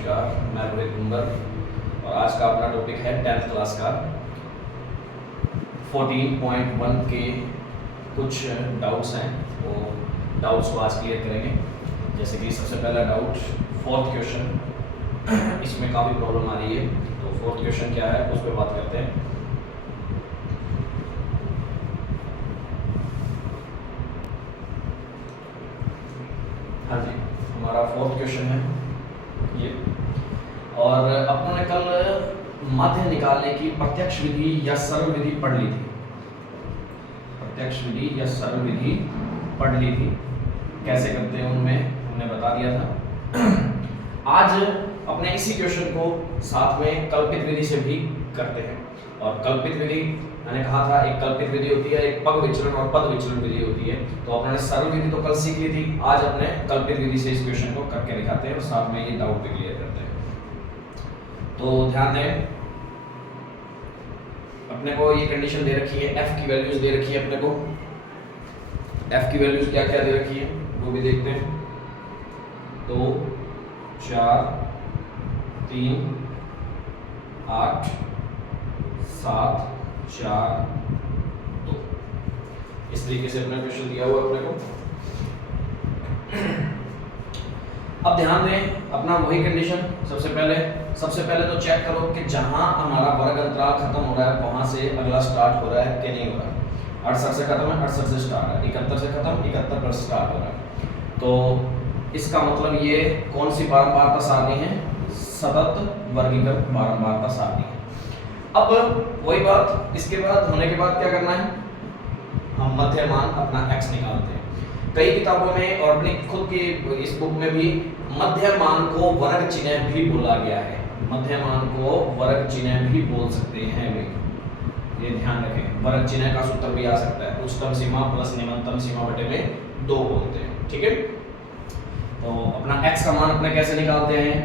नमस्कार, मैं रोहित कुंबर और आज का अपना टॉपिक है 10th क्लास का 14.1 के कुछ डाउट्स हैं। वो डाउट्स को आज क्लियर करेंगे। जैसे कि सबसे पहला डाउट, फोर्थ क्वेश्चन, इसमें काफ़ी प्रॉब्लम आ रही है। तो फोर्थ क्वेश्चन क्या है उस पर बात करते हैं। हाँ जी, हमारा फोर्थ क्वेश्चन है ये। और अपन ने कल माध्य निकालने की प्रत्यक्ष विधि या सरल विधि पढ़ ली थी। प्रत्यक्ष विधि या सरल विधि पढ़ ली थी, कैसे करते हैं उनमें हमने बता दिया था। आज अपने इसी क्वेश्चन को साथ में कल्पित विधि से भी करते हैं। और कल्पित विधि मैंने कहा था, एक कल्पित विधि होती है, एक पग विचलन और पद विचलन विधि होती है। तो अपने सरल विधि तो कल सीख ली थी, आज अपने कल्पित विधि से इस क्वेश्चन को करके दिखाते हैं और साथ में ये डाउट भी क्लियर करते हैं। तो ध्यान दें, अपने को ये कंडीशन दे रखी है, f की वैल्यूज दे रखी है अपने को। f की वैल्यूज क्या क्या दे रखी है वो भी देखते हैं। 2 4 3 8 7 4 2, इस तरीके से अपना क्वेश्चन दिया हुआ अपने को। अब ध्यान दें, अपना वही कंडीशन सबसे पहले तो चेक करो कि जहां हमारा वर्ग अंतराल खत्म हो रहा है वहां से अगला स्टार्ट हो रहा है कि नहीं हो रहा है। 68 से खत्म है, 68 से स्टार्ट है, 71 से खत्म, 71 पर स्टार्ट हो रहा है। तो इसका मतलब ये कौन सी बारंबारता सारणी है? सतत वर्गीकृत बारंबारता सारणी है। अब वही बात, इसके बाद होने के बाद क्या करना है? हम मध्यमान अपना x निकालते हैं। कई किताबों में और अपनी खुद की इस बुक में भी मध्यमान को वर्ग चिन्ह भी बोला गया है। मध्यमान को वर्ग चिन्ह भी बोल सकते हैं भाई, ये ध्यान रखें। वर्ग चिन्ह का सूत्र भी आ सकता है, उच्चतम सीमा प्लस निम्नतम सीमा बटे में 2 बोलते हैं। ठीक है, तो अपना x का मान अपने कैसे निकालते हैं?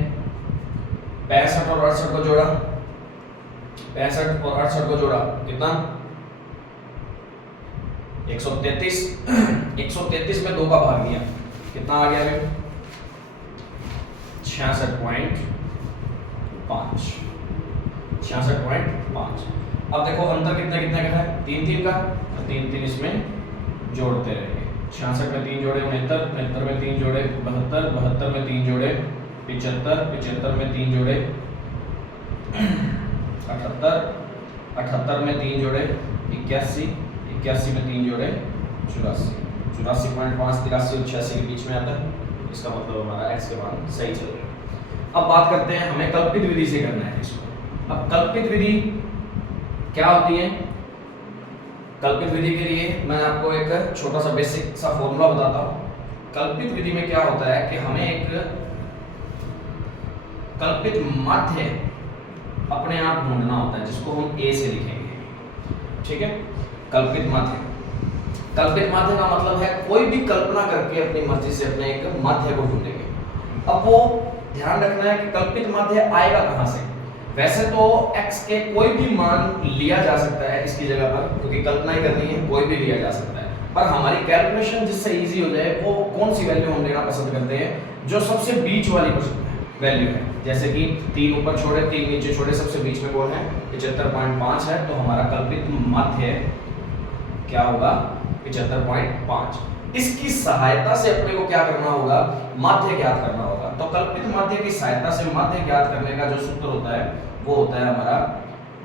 65 और 68 को जोड़ा, 65 और 68 को जोड़ा, कितना? 133। 133 में 2 का भाग दिया, कितना आ गया? 66.5। 66.5। अब देखो अंतर कितना कितना का है? 3 का, तो 3 इसमें जोड़ते रहेंगे। 66 में 3 जोड़े 69, 69 में 3 जोड़े 72, 72 में 3 जोड़े 75, 75 में 3 जोड़े 78, 78 में 3 जोड़े 81, 81 में 3 जोड़े 84, 84.5, 83 और 86 के बीच में आता है। इसका मतलब हमारा x के मान सही चल रहा है। अब बात करते हैं, हमें कल्पित विधि से करना है इसको। अब कल्पित विधि क्या होती है? कल्पित विधि के लिए मैं आपको एक छोटा सा बेसिक सा फॉर्मूला बताता हूँ। कल्पित विधि में क्या होता है कि हमें एक कल्पित माध्य अपने आप ढूंढना होता है, जिसको हम a से लिखेंगे। ठीक है, कल्पित माध्य। कल्पित माध्य का मतलब है कोई भी कल्पना करके अपनी मर्जी से अपने एक माध्य को ढूंढेंगे। अब वो ध्यान रखना है कि कल्पित माध्य आएगा कहां से। वैसे तो x के कोई भी मान लिया जा सकता है इसकी जगह पर, क्योंकि कल्पना ही करनी है, कोई भी लिया जा सकता है। पर हमारी कैलकुलेशन जिससे इजी हो जाए वो कौन सी वैल्यू हम लेना पसंद करते हैं? जो सबसे बीच वाली वैल्यू है। जैसे कि 3 ऊपर छोड़े 3 नीचे छोड़े, सबसे बीच में कौन है? 75.5 है। तो हमारा कल्पित माध्य क्या होगा? 75.5। इसकी सहायता से अपने को क्या करना होगा? माध्य ज्ञात करना होगा। तो कल्पित माध्य की सहायता से माध्य ज्ञात करने का जो सूत्र होता है वो होता है हमारा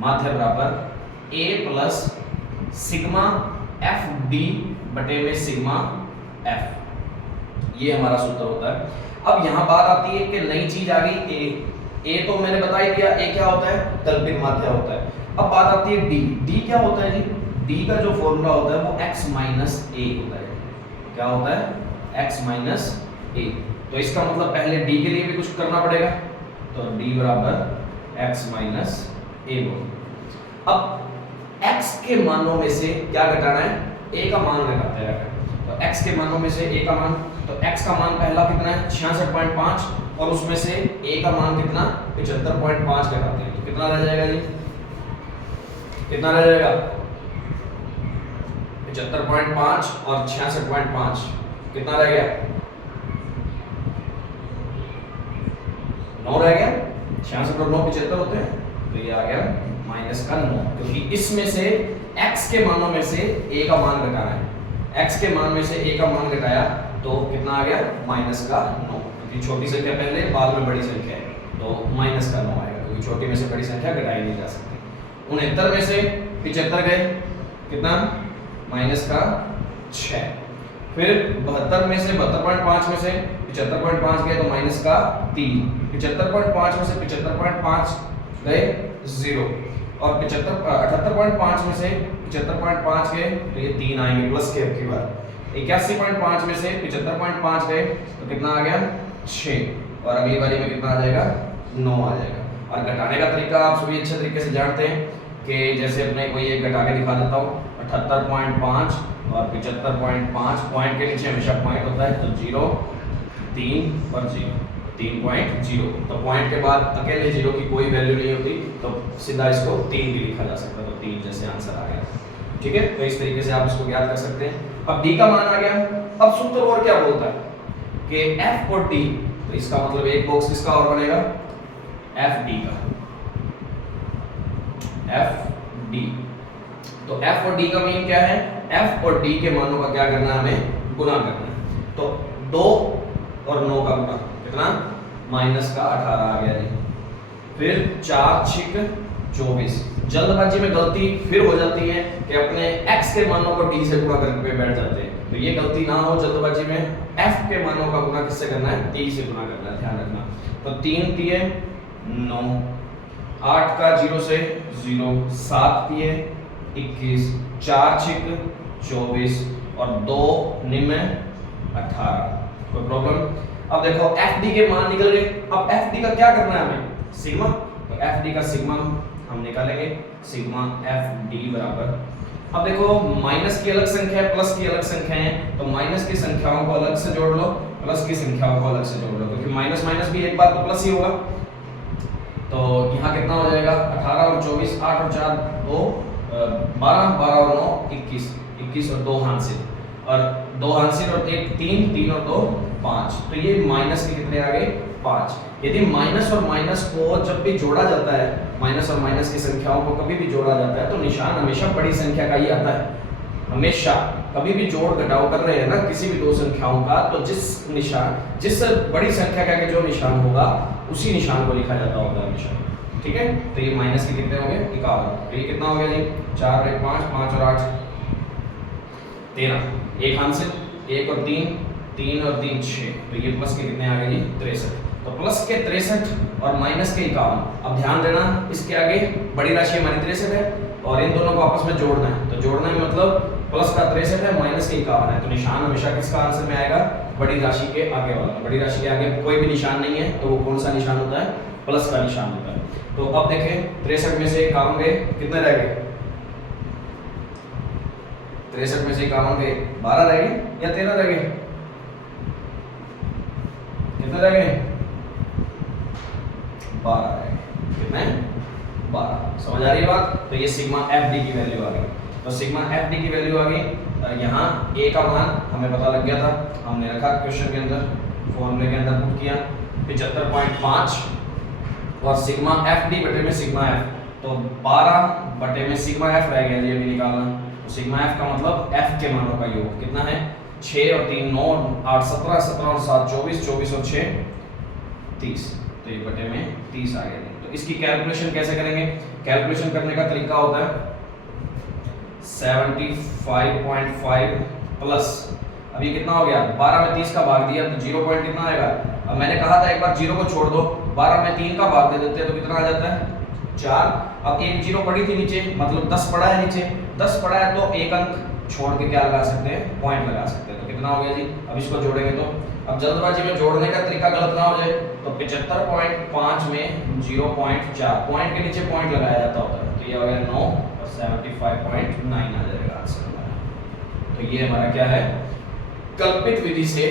माध्य बराबर a plus sigma F D बटे में सिग्मा एफ। ये हमारा सूत्र होता है। अब यहाँ बात आती है कि नई चीज आ गई a तो मैंने बता ही दिया, a क्या होता है? कल्पित माध्य होता है। अब बात आती है d क्या होता है जी? d का जो फॉर्मूला होता है वो x माइनस a होता है। क्या होता है? x minus a। तो इसका मतलब पहले d के लिए भी कुछ करना पड़ेगा, तो d बराबर x माइनस a बोलो। अब x के मानों में से क्या घटाना है? a का मान घटाते हैं। तो x के मानों में से a का मान, तो x का मान पहला कितना है? 66.5, और उसमें से a का मान कितना? 75.5 घटाते हैं। तो कितना रह जाएगा जी? कितना रह जाएगा? 75.5 और 66.5 कितना रह गया? 9 रह गया, 66.975 होते हैं, तो ये आ गया माइनस का 9, क्योंकि इसमें से x के मानों में से a का मान घटाना है, x के मान में से a का मान घटाया तो कितना आ गया माइनस का 9, क्योंकि छोटी संख्या पहले बाद में बड़ी संख्या है, तो माइनस का 9 आएगा, क्योंकि छोटी में से बड़ी संख्या घटाई नहीं जा सकती। 69 में से 75 गए, कितना माइनस का 6, फिर 72 में से 72.5 में से 75.5 गए तो माइनस का 3, 75.5 में से 75.5 गए 0, और 78.5 में से 75.5 गए तो ये 3 आएंगे प्लस के, अब की बार 81.5 में से 75.5 गए तो कितना आ गया 6, और अगली बारी में कितना आ जाएगा 9 आ जाएगा। और घटाने का तरीका आप सभी अच्छे तरीके से जानते हैं कि जैसे अपने कोई एक घटा के दिखा देता हूँ, 78.5 और 75.5, पॉइंट के नीचे हमेशा पॉइंट होता है, तो 0 3 और 0 3.0, तो पॉइंट के बाद अकेले 0 की कोई वैल्यू नहीं होती, तो सीधा इसको 3 भी लिखा जा सकता है, तो 3 जैसे आंसर आ गया। ठीक है, तो इस तरीके से आप इसको याद कर सकते हैं। अब d का मान आ गया, अब सूत्र और क्या बोलता है कि f और d, तो इसका मतलब एक बॉक्स किसका और बनेगा f d का, f d, तो f और d का मीन क्या है, f और d के मानों का क्या करना है, हमें गुना करना है, तो 2 और 9 का गुना कितना माइनस का 18 आ गया जी, फिर 4 6 24। जल्दबाजी में गलती फिर हो जाती है कि अपने x के मानों को d से गुणा करके बैठ जाते हैं, तो ये गलती ना हो जल्दबाजी में, f के मानों का गुना किससे करना है, 3 से गुना करना है, ध्यान रखना। तो 3 3 9, 8 का 0 से 0, 7 3 21, 4 6 24 और 2 9 18, कोई प्रॉब्लम। अब देखो fd के मान निकल गए, अब fd का क्या करना है हमें, सिग्मा, तो fd का सिग्मा हम निकालेंगे, सिग्मा fd बराबर, अब देखो माइनस की अलग संख्या है, प्लस की अलग संख्या है, तो माइनस की संख्याओं को अलग से जोड़ लो, प्लस की संख्याओं को अलग से जोड़ लो, क्योंकि माइनस माइनस भी एक बार तो प्लस ही होगा। तो यहाँ कितना हो जाएगा 18 और 24, 8 और 4 2 12, 12 और 9 21, 21 और 2 हांसिल, और 2 हांसिल और 1 3, 3 और 2 5, तो ये माइनस के कितने आ गए 5। यदि माइनस और माइनस को जब भी जोड़ा जाता है, माइनस और माइनस की संख्याओं को कभी भी जोड़ा जाता है, तो निशान हमेशा बड़ी संख्या का ही आता है, हमेशा। कभी भी जोड़ घटाव कर रहे हैं ना किसी भी दो संख्याओं का, तो जिस बड़ी संख्या का जो निशान होगा उसी निशान को लिखा जाता होगा हमेशा। ठीक है, तो ये माइनस के कितने हो गए 51, तो ये कितना हो गया जी 4 1 5, 5 और 8 13, 1 हांसिल, 1 और 3, 3 और 3 6, तो ये प्लस के कितने आ गए जी 63, तो प्लस के 63 और माइनस के 51। अब ध्यान देना इसके आगे बड़ी राशि हमारी 63 है और इन दोनों को आपस में जोड़ना है, तो जोड़ना है मतलब प्लस का 63 है माइनस के 51 है, तो निशान हमेशा किसका आंसर में आएगा बड़ी राशि के आगे वाला। बड़ी राशि के आगे कोई भी निशान नहीं है तो वो कौन सा निशान होता है, प्लस का निशान होता है। तो अब देखें 63 में से 51 गए, कितने रह गए 63 में से 51 गए 12 रह गए या 13 रह गए, कितने रह गए 12 रह गए, कितने 12। समझ आ रही है बात। तो ये सिग्मा एफ डी की वैल्यू आ गई, तो सिग्मा एफ डी की वैल्यू आ गई। यहाँ ए का मान हमें पता लग गया था, हमने रखा क्वेश्चन के अंदर फॉर्मूले के अंदर पुट किया 75.5 और सिग्मा एफ डी बटे में सिग्मा एफ, तो 12 बटे में सिग्मा एफ रह गया, ये भी निकालना। तो सिग्मा एफ का मतलब एफ के मानों का योग कितना है 6 और 3 9, 8 17, 17 और 7 24, 24 और 6 30, तो ये बटे में 30 आ गया। तो इसकी कैलकुलेशन कैसे करेंगे, कैलकुलेशन करने का तरीका होता है 75.5 प्लस, अब ये कितना हो गया 12 में 30 का भाग दिया तो 0 पॉइंट कितना आएगा। अब मैंने कहा था एक बार 0 को छोड़ दो, 12 में 3 का भाग दे देते हैं तो कितना आ जाता है 4। अब एक 0 पड़ी थी नीचे, मतलब 10 पड़ा है नीचे, 10 पड़ा है तो एक अंक छोड़ के क्या लगा सकते हैं, पॉइंट लगा सकते हैं। तो कितना हो गया जी, अब इसको जोड़ेंगे तो अब जल्दबाजी में जोड़ने का तरीका गलत ना हो जाए, तो 75.5 में 0.4 पॉइंट के नीचे पॉइंट लगाया जाता होता है, तो ये हो गया 9 और 75.9 आ जाएगा आंसर हमारा। तो ये हमारा क्या है, कल्पित विधि से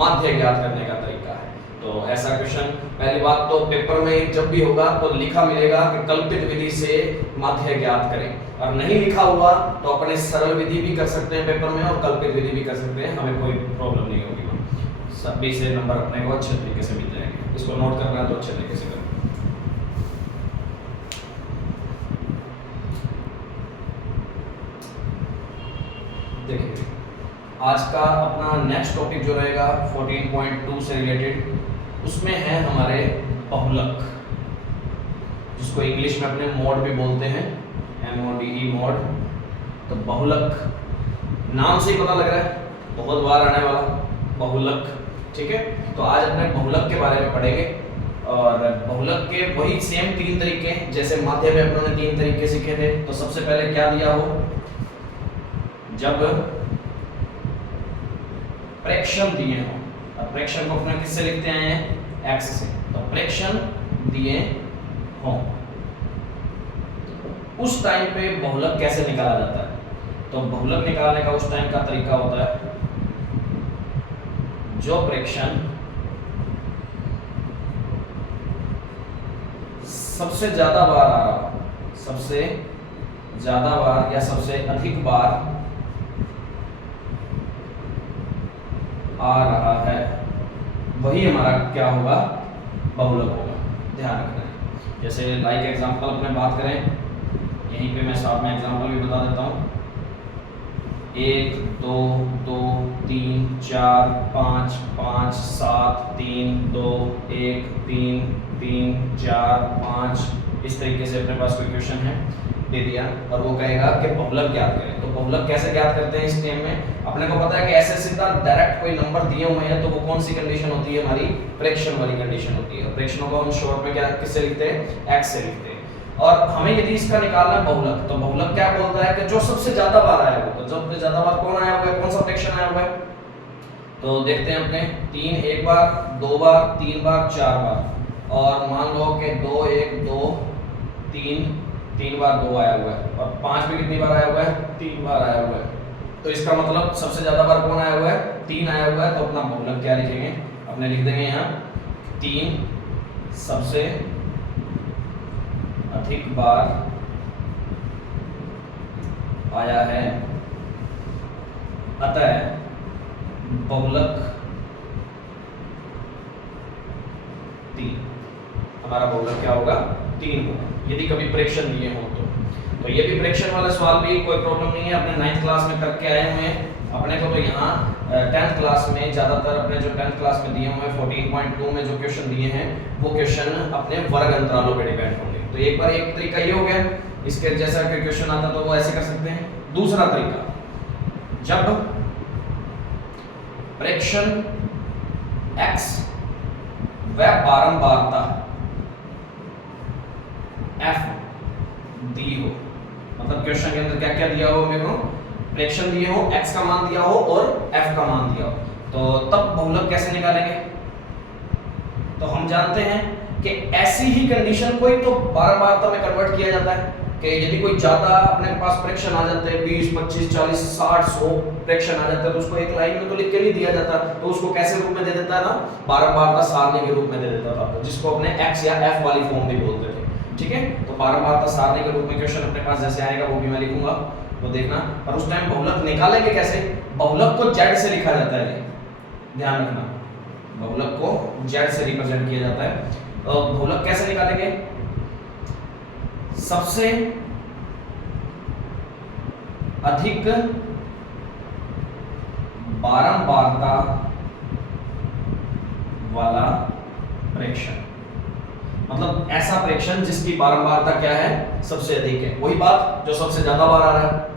माध्य ज्ञात करने का तरीका है। तो ऐसा क्वेश्चन पहली बात तो पेपर में जब भी होगा तो लिखा मिलेगा कि कल्पित विधि से माध्य ज्ञात करें, और नहीं लिखा हुआ तो अपने सरल विधि भी कर सकते हैं पेपर में और कल्पित विधि भी कर सकते हैं, हमें कोई प्रॉब्लम नहीं होगी। सभी से नंबर अपने को अच्छे तरीके से मिल जाएंगे। इसको नोट करना है तो अच्छे तरीके से करें। देखिए आज का अपना नेक्स्ट टॉपिक जो रहेगा 14.2 से रिलेटेड, उसमें है हमारे बहुलक, जिसको इंग्लिश में अपने मोड भी बोलते हैं, MODE मोड। तो बहुलक नाम से ही पता लग रहा है बहुत बार आने वाला बहुलक, ठीक है। तो आज अपने बहुलक के बारे में पढ़ेंगे, और बहुलक के वही सेम 3 तरीके जैसे माध्य में अपनों ने 3 तरीके सीखे थे। तो सबसे पहले क्या दिया हो, जब प्रेक्षण दिए हो, अब प्रेक्षण को अपने किससे लिखते आए हैं, x से, तो प्रेक्षण दिए हो उस टाइम पे बहुलक कैसे निकाला जाता है। तो बहुलक निकालने का उस टाइम का तरीका होता है, जो प्रेक्षण सबसे ज्यादा बार आ रहा, सबसे ज्यादा बार या सबसे अधिक बार आ रहा है, वही हमारा क्या होगा, बहुलक होगा। ध्यान रखना है। जैसे लाइक एग्जांपल अपने बात करें, यहीं पे मैं साथ में एग्जांपल भी बता देता हूँ। 1 2 2 3 4 5 5 7 3 2 1 3 3 4 5, इस तरीके से अपने पास कोई क्वेश्चन है दे दिया, और वो कहेगा कि बहुलक ज्ञात करें। तो बहुलक कैसे ज्ञात करते हैं, इस टाइम में अपने को पता है कि ऐसे सीधा डायरेक्ट कोई नंबर दिए हुए हैं, तो वो कौन सी कंडीशन होती है, हमारी प्रेक्षण वाली कंडीशन होती है। प्रेक्षणों को हम शॉर्ट में क्या किससे लिखते हैं, x से लिखते हैं। और हमें यदि इसका निकालना है बहुलक, तो बहुलक क्या बोलता है कि जो सबसे ज्यादा बार आया हो, तो सबसे ज्यादा बार कौन आया हुआ है, कौन सा प्रेक्षण आया हुआ है। तो देखते हैं अपने 3 1 बार, 2 बार, 3 बार, 4 बार, और मान लो कि 2 1 2 3 बार 2 आया हुआ है, और 5 भी कितनी बार आया हुआ है, 3 बार आया हुआ है। तो इसका मतलब सबसे ज्यादा बार कौन आया हुआ है, 3 आया हुआ है। तो अपना बहुलक क्या लिखेंगे, अपने लिख देंगे यहाँ 3 सबसे अधिक बार आया है, अतः बहुलक 3, हमारा बहुलक क्या होगा, 3 होगा, यदि कभी प्रेक्षण दिए हो तो ये भी प्रेक्षण वाला सवाल भी कोई प्रॉब्लम नहीं है, अपने 9th क्लास में करके आए हुए हैं। अपने को तो यहाँ 10th क्लास में ज्यादातर अपने जो 10th क्लास में दिए हुए हैं 14.2 में जो क्वेश्चन दिए हैं, वो क्वेश्चन अपने वर्ग अंतरालों पे डिपेंड होंगे। तो एक बार एक तरीका ये हो गया, इसके जैसा कोई क्वेश्चन आता तो वो ऐसे कर सकते हैं। दूसरा तरीका, जब प्रेक्षण x व बारंबारता f दी हो, मतलब क्वेश्चन के अंदर क्या क्या दिया हो, मेरे को प्रेक्षण दिए हो, x का मान दिया हो और f का मान दिया हो, तो तब बहुलक कैसे निकालेंगे। तो हम जानते हैं कि ऐसी ही कंडीशन कोई तो बारंबारता में कन्वर्ट किया जाता है, कि यदि कोई ज्यादा अपने पास प्रेक्षण आ जाते हैं 20 25 40 60 100 प्रेक्षण आ जाता है, तो उसको एक लाइन में तो लिख के नहीं दिया जाता, तो उसको कैसे रूप में दे देता है ना, बारंबारता सारणी के रूप में दे देता था, जिसको अपने x या f वाली फॉर्म भी बोलते थे। ठीक है, तो बारंबारता सारणी के रूप में क्वेश्चन अपने पास जैसे आएगा वो भी मैं लिखूंगा, वो देखना। और उस टाइम बहुलक निकालेंगे कैसे, बहुलक को z से लिखा जाता है, ध्यान रखना, बहुलक को z से रिप्रेजेंट किया जाता है। तो बहुलक कैसे निकालेंगे, सबसे अधिक बारंबारता वाला प्रेक्षण, मतलब ऐसा प्रेक्षण जिसकी बारंबारता क्या है, सबसे अधिक है, वही बात जो सबसे ज्यादा बार आ रहा है।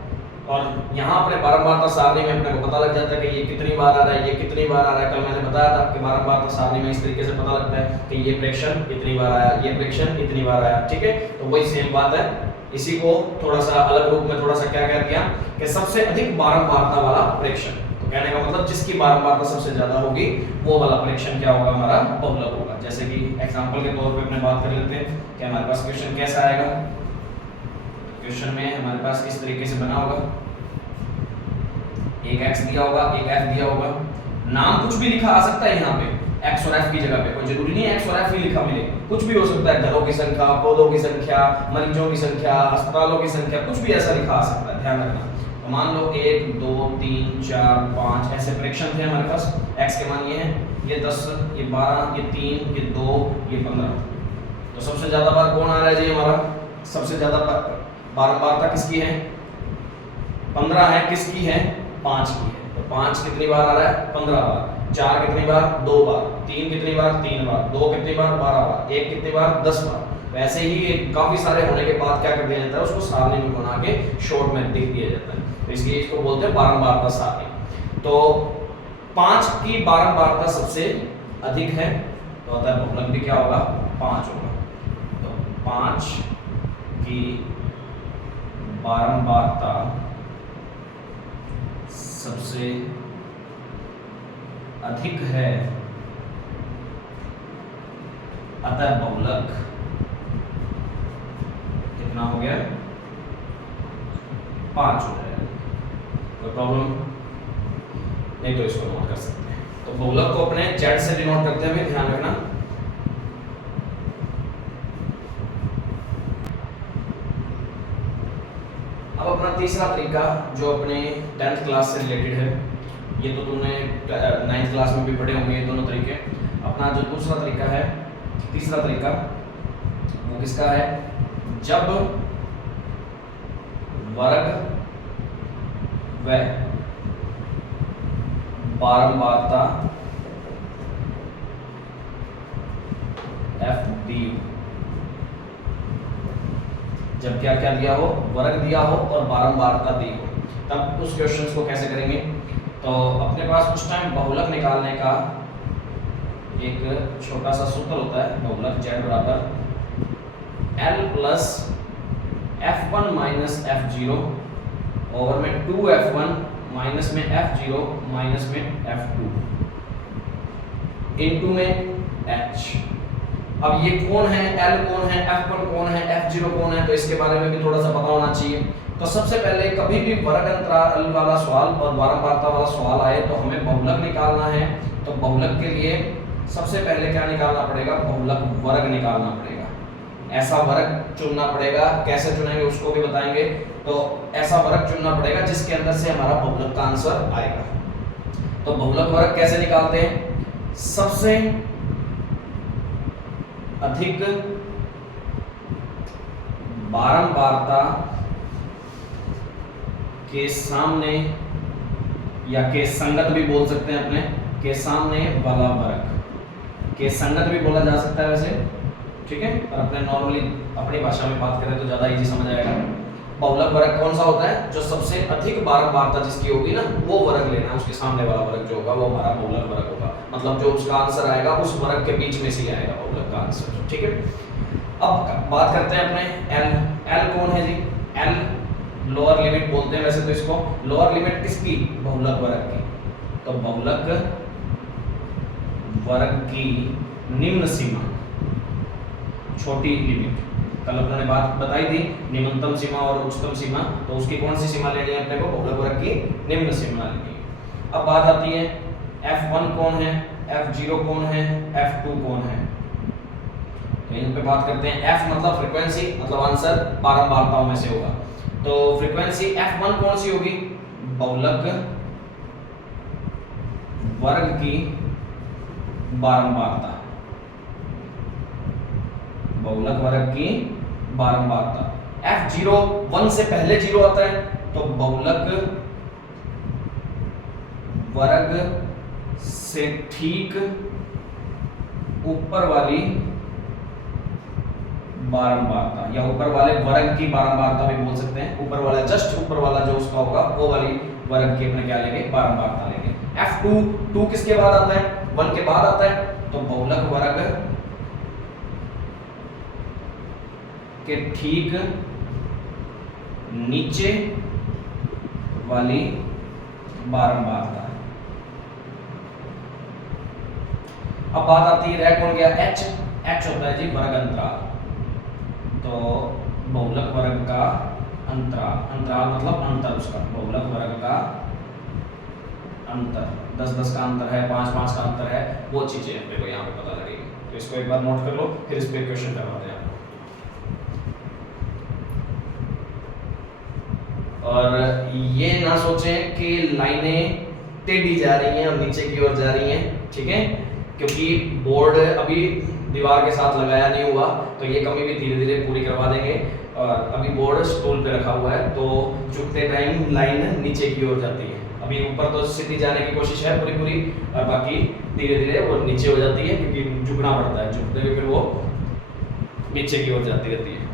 और यहाँ अपने बारंबारता सारणी में अपने को पता लग जाता है कि ये कितनी बार आ रहा है, ये कितनी बार आ रहा है। कल मैंने बताया था कि बारंबारता सारणी में इस तरीके से पता लगता है कि ये प्रेक्षण इतनी बार आया, ये प्रेक्षण इतनी बार आया। ठीक है, तो वही सेम बात है, इसी को थोड़ा सा अलग रूप में थोड़ा सा क्या कह दिया कि सबसे अधिक बारंबारता वाला प्रेक्षण। तो कहने का मतलब जिसकी बारंबारता सबसे ज्यादा होगी वो वाला प्रेक्षण क्या होगा, हमारा बहुलक होगा। जैसे कि एग्जांपल के तौर पे अपने बात कर लेते हैं कि हमारे पास क्वेश्चन कैसा आएगा। क्वेश्चन में हमारे पास इस तरीके से बना होगा, एक x दिया होगा, एक f दिया होगा, नाम कुछ भी लिखा आ सकता है यहाँ पे, एक्स और एफ की जगह पे, कोई जरूरी नहीं है एक्स और एफ ही लिखा मिले, कुछ भी हो सकता है, घरों की संख्या, पौधों की संख्या, मरीजों की संख्या, अस्पतालों की संख्या, कुछ भी ऐसा लिखा आ सकता है, ध्यान रखना। तो मान लो 1 2 3 4 5 ऐसे फ्रैक्शन थे हमारे पास, x के मान ये हैं, ये 10, ये 12, ये 3, ये 2, ये 15। तो सबसे ज्यादा बार कौन आ रहा है जी हमारा? सबसे ज्यादा बारंबारता किसकी है? 15 है, किसकी है? 5 की है। तो 5 कितनी बार आ रहा है? 15 बार। 4 कितनी बार? 2 बार। 3 कितनी बार? 3 बार। 2 कितनी बार? 12 बार। 1 कितनी बार? 10 बार। वैसे ही काफी सारे होने के बाद क्या कर दिया जाता है, उसको सारणी में बना के शॉर्ट में लिख दिया जाता है, तो इसलिए इसको बोलते हैं बारंबारता सारणी। तो 5 की बारंबारता सबसे अधिक है, तो अतः बहुलक भी क्या होगा? 5 होगा। तो 5 की बारंबारता सबसे अधिक है, अतः बहुलक कितना हो गया? 5 हो जाएगा। कोई प्रॉब्लम नहीं तो इसको नोट कर सकते हैं। तो बहुलक को अपने z से डिनोट करते हुए ध्यान रखना। अब अपना तीसरा तरीका जो अपने 10th क्लास से रिलेटेड है, ये तो तुमने 9th क्लास में भी पढ़े होंगे ये दोनों तरीके। अपना जो दूसरा तरीका है, तीसरा तरीका, वो किसका है? जब वर्ग व बारंबारता एफ डी, जब क्या क्या दिया हो? वर्ग दिया हो और बारंबारता दी हो, तब उस क्वेश्चन को कैसे करेंगे? तो अपने पास उस टाइम बहुलक निकालने का एक छोटा सा सूत्र होता है, बहुलक z बराबर L plus F1 minus F0 over में 2F1 माइनस में F0 माइनस में F2 इनटू में H। अब ये कौन है? L कौन है? F1 कौन है? F0 कौन है? तो इसके बारे में भी थोड़ा सा पता होना चाहिए। तो सबसे पहले कभी भी वर्ग अंतराल वाला सवाल और बारंबारता वाला सवाल आए तो हमें बहुलक निकालना है। तो बहुलक के लिए सबसे पहले क्या निकालना पड़ेगा? बहुलक वर्ग निकालना पड़ेगा। ऐसा वर्ग चुनना पड़ेगा, कैसे चुनेंगे उसको भी बताएंगे। तो ऐसा वर्ग चुनना पड़ेगा जिसके अंदर से हमारा बहुलक का आंसर आएगा। तो बहुलक वर्ग कैसे निकालते हैं? सबसे अधिक बारंबारता के सामने, या के संगत भी बोल सकते हैं अपने, के सामने वाला वर्ग, के संगत भी बोला जा सकता है वैसे, ठीक है, पर अपने नॉर्मली अपनी भाषा में बात करें तो ज्यादा इजी समझ आएगा। बहुलक वर्ग कौन सा होता है? जो सबसे अधिक बारंबारता जिसकी होगी ना, वो वर्ग लेना है, उसके सामने वाला वर्ग जो होगा वो हमारा बहुलक वर्ग होगा। मतलब जो उसका आंसर आएगा उस वर्ग के बीच में से ही आएगा बहुलक का आंसर, ठीक है। अब बात करते हैं अपने एल। एल कौन है जी? एल लोअर लिमिट बोलते हैं वैसे तो इसको। लोअर लिमिट किसकी? बहुलक वर्ग की। तो बहुलक वर्ग की निम्न सीमा, छोटी लिमिट, कल अपने ने बात बताई थी निम्नतम सीमा और उच्चतम सीमा, तो उसकी कौन सी सीमा लेनी है अपने को? बहुलक वर्ग की निम्न सीमा लेनी है। अब बात आती है F1 कौन है, F0 कौन है, F2 कौन है। तो इन पे बात करते हैं। F मतलब फ्रीक्वेंसी, मतलब आंसर बारंबारताओं में से होगा। तो फ्रीक्वेंसी F1 कौन सी होगी? बहुलक वर्ग की बारंबारता, बहुलक वर्ग की बारंबारता। F0 1 से पहले 0 आता है, तो बहुलक वर्ग से ठीक ऊपर वाली बारंबारता, या ऊपर वाले वर्ग की बारंबारता भी बोल सकते हैं। ऊपर वाला, जस्ट ऊपर वाला जो उसका होगा वो वाली वर्ग की अपने क्या लेंगे? बारंबारता लेंगे। F2 2 किसके बाद आता है? 1 के बाद आता है, तो बहुलक वर्ग के ठीक नीचे वाली बारंबारता। अब बात आती है, रह कौन गया? H। H होता है जी वर्ग अंतराल। तो बहुलक वर्ग का अंतराल, अंतराल मतलब अंतर उसका, बहुलक वर्ग का अंतर, 10-10 का अंतर है, 5-5 का अंतर है, वो चीजें अपने को यहाँ पे पता लगेगी। तो इसको एक बार नोट कर लो, फिर इस पे क्वेश्चन करवाते हैं आपको। और ये ना सोचें कि लाइनें टेढ़ी जा रही हैं और नीचे की ओर जा रही हैं, ठीक है, क्योंकि बोर्ड अभी दीवार के साथ लगाया नहीं हुआ, तो ये कमी भी धीरे धीरे पूरी करवा देंगे। और अभी बोर्ड स्टूल पे रखा हुआ है, तो झुकते टाइम लाइन नीचे की ओर जाती है। अभी ऊपर तो सीधी जाने की कोशिश है पूरी पूरी, और बाकी धीरे धीरे वो नीचे हो जाती है, क्योंकि झुकना पड़ता है, झुकते हुए फिर वो नीचे की ओर जाती रहती है।